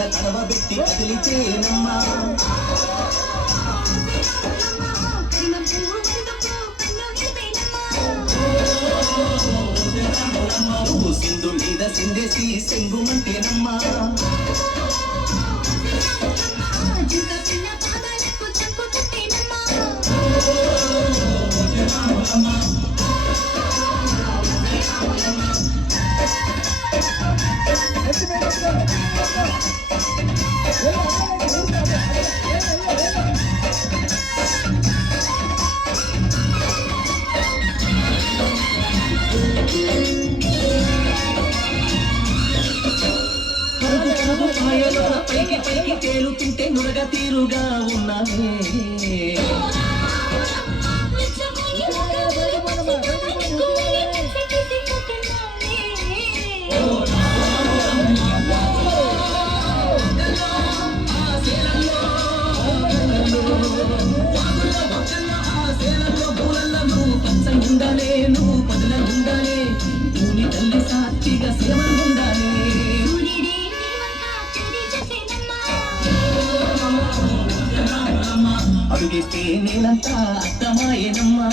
మీద తడవబెట్టి కదిలితేనమ్మా నువ్వు సింధు మీద సిందేసి సెంగుమంటేనమ్మా పైకి పైకి తేలుతుంటే నురగ తీరుగా ఉన్నావే ఉండాలే నువ్వు పదుల ఉండాలే భూమి తల్లి సాక్షిగా సేవలు ఉండాలే అడుగేస్తే నేనంతా అర్థమాయేనమ్మా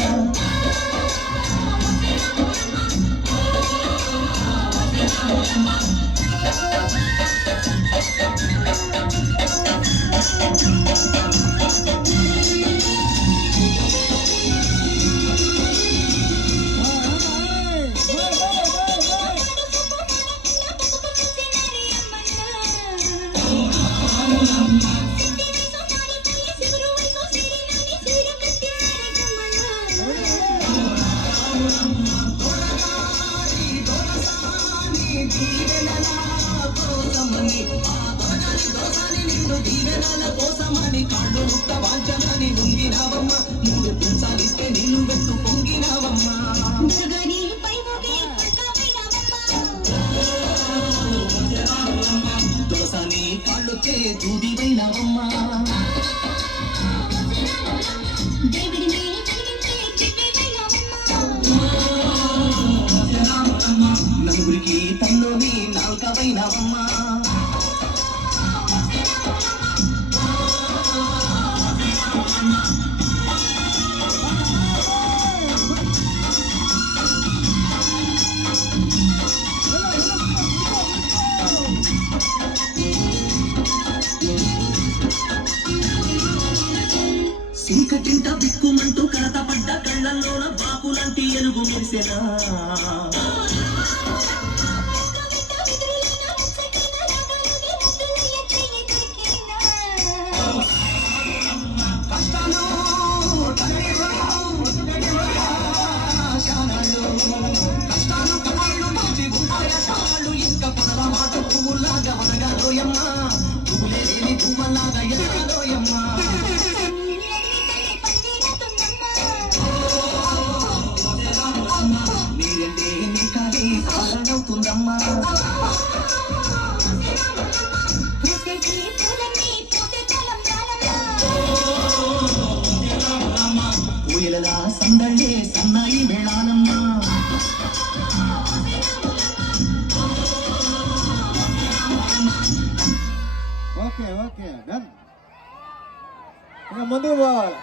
కోసమని కాళ్ళు ముక్క వాంచమని లొంగినావమ్మ మూడు పుంసాలిస్తే నీళ్ళు పెట్టు పొంగినావమ్మా దోసాని కాళ్ళొచ్చే దూదివైనావమ్మా నలుగురికి తల్లోని నాల్కవైనావమ్మా చీకటింట బిక్కుమంటూ కడతపడ్డ కళ్ళల్లోన బాకులాంటి ఎలుగు మెరిసెనా కష్టాలు కమాళ్ళు మంచి ఉంటాయాలు ఇంకా పదల మాట పువ్వులాగా వనగాలోయమ్మా పువ్వులే లేని పువ్వులాగా ఎదగాలోయమ్మా నీరంటే నీ కాలి కారణవుతుందమ్మా పూయలలా సందళ్ళే సన్నాయి మేళానమ్మా ఓకే ఓకే డన్ ఇంకా ముందుకు పోవాలి.